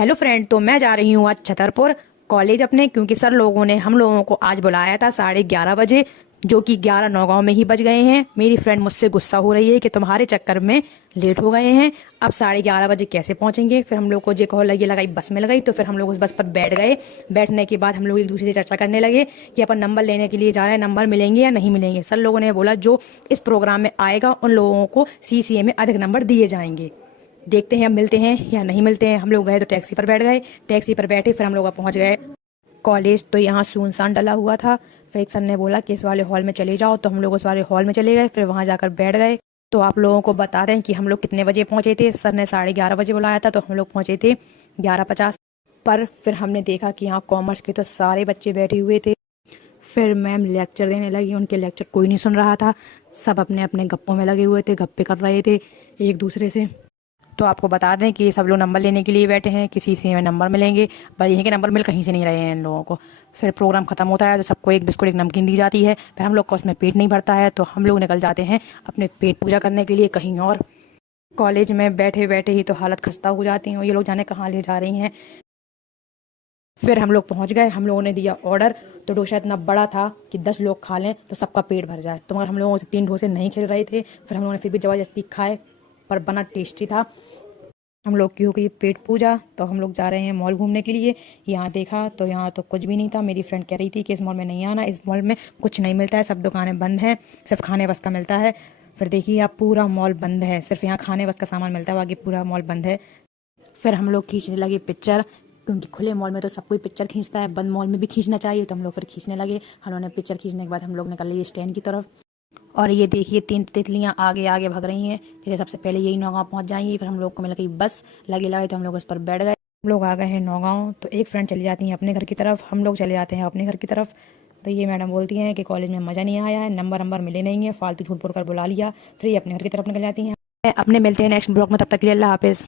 Hello friend, तो मैं जा रही हूँ आज छतरपुर कॉलेज अपने, क्योंकि सर लोगों ने हम लोगों को आज बुलाया था 11:30 बजे, जो कि 11 नौगांव में ही बज गए हैं। मेरी फ्रेंड मुझसे गुस्सा हो रही है कि तुम्हारे चक्कर में लेट हो गए हैं। अब 11:30 बजे कैसे पहुंचेंगे। फिर हम लोग को जे कॉल लगी लगाई, बस में लगाई, तो फिर हम लोग उस बस पर बैठ गए। बैठने के बाद हम लोग एक दूसरे से चर्चा करने लगे कि अपन नंबर लेने के लिए जा रहे हैं, नंबर मिलेंगे या नहीं मिलेंगे। सर लोगों ने बोला जो इस प्रोग्राम में आएगा उन लोगों को सीसीए में अधिक नंबर दिए जाएंगे। देखते हैं अब मिलते हैं या नहीं मिलते हैं। हम लोग गए तो टैक्सी पर बैठ गए। टैक्सी पर बैठे फिर हम लोग पहुंच गए कॉलेज। तो यहाँ सुनसान डला हुआ था। फिर एक सर ने बोला कि इस वाले हॉल में चले जाओ, तो हम लोग उस वाले हॉल में चले गए। फिर वहां जाकर बैठ गए। तो आप लोगों को बता दें कि हम लोग कितने बजे पहुंचे थे। सर ने 11:30 बजे बुलाया था, तो हम लोग पहुंचे थे 11:50 पर। फिर हमने देखा कि यहाँ कॉमर्स के तो सारे बच्चे बैठे हुए थे। फिर मैम लेक्चर देने लगी। उनके लेक्चर कोई नहीं सुन रहा था। सब अपने अपने गप्पों में लगे हुए थे, गप्पे कर रहे थे एक दूसरे से। तो आपको बता दें कि सब लोग नंबर लेने के लिए बैठे हैं, किसी से में नंबर मिलेंगे, पर यहीं के नंबर मिल कहीं से नहीं रहे हैं इन लोगों को। फिर प्रोग्राम खत्म होता है तो सबको एक बिस्कुट एक नमकीन दी जाती है। फिर हम लोग का उसमें पेट नहीं भरता है, तो हम लोग निकल जाते हैं अपने पेट पूजा करने के लिए कहीं और। कॉलेज में बैठे बैठे ही तो हालत खस्ता हो जाती है, और ये लोग जाने कहाँ ले जा रही हैं। फिर हम लोग पहुंच गए। हम लोगों ने दिया ऑर्डर। तो डोसा इतना बड़ा था कि 10 लोग खा लें तो सबका पेट भर जाए। तो मगर हम लोगों से 3 डोसे नहीं खिल रहे थे। फिर हम लोगों ने फिर भी ज़बरदस्ती खाए, पर बना टेस्टी था। हम लोग की हो गई पेट पूजा। तो हम लोग जा रहे हैं मॉल घूमने के लिए। यहाँ देखा तो यहाँ तो कुछ भी नहीं था। मेरी फ्रेंड कह रही थी कि इस मॉल में नहीं आना, इस मॉल में कुछ नहीं मिलता है, सब दुकानें बंद हैं, सिर्फ खाने बस का मिलता है। फिर देखिए आप, पूरा मॉल बंद है, सिर्फ यहाँ खाने बस का सामान मिलता है, बाकी पूरा मॉल बंद है। फिर हम लोग खींचने लगे पिक्चर, क्योंकि खुले मॉल में तो सब कोई पिक्चर खींचता है, बंद मॉल में भी खींचना चाहिए। तो हम लोग फिर खींचने लगे। हम लोगों ने पिक्चर खींचने के बाद हम लोग निकल लिए स्टैंड की तरफ। और ये देखिए 3 तितलियां आगे आगे भाग रही हैं, जैसे सबसे पहले यही नौगांव पहुंच जाएंगी। फिर हम लोग को मिल गई बस, लगे लगे तो हम लोग उस पर बैठ गए। हम लोग आ गए हैं नौगांव। तो एक फ्रेंड चली जाती है अपने घर की तरफ, हम लोग चले जाते हैं अपने घर की तरफ। तो ये मैडम बोलती हैं कि कॉलेज में मज़ा नहीं आया है, नंबर नंबर मिले नहीं है, फालतू झूठ बोल कर बुला लिया। फिर ये अपने घर की तरफ निकल जाती हैं। अपने मिलते हैं नेक्स्ट ब्लॉग में, तब तक के लिए अल्लाह हाफिज़।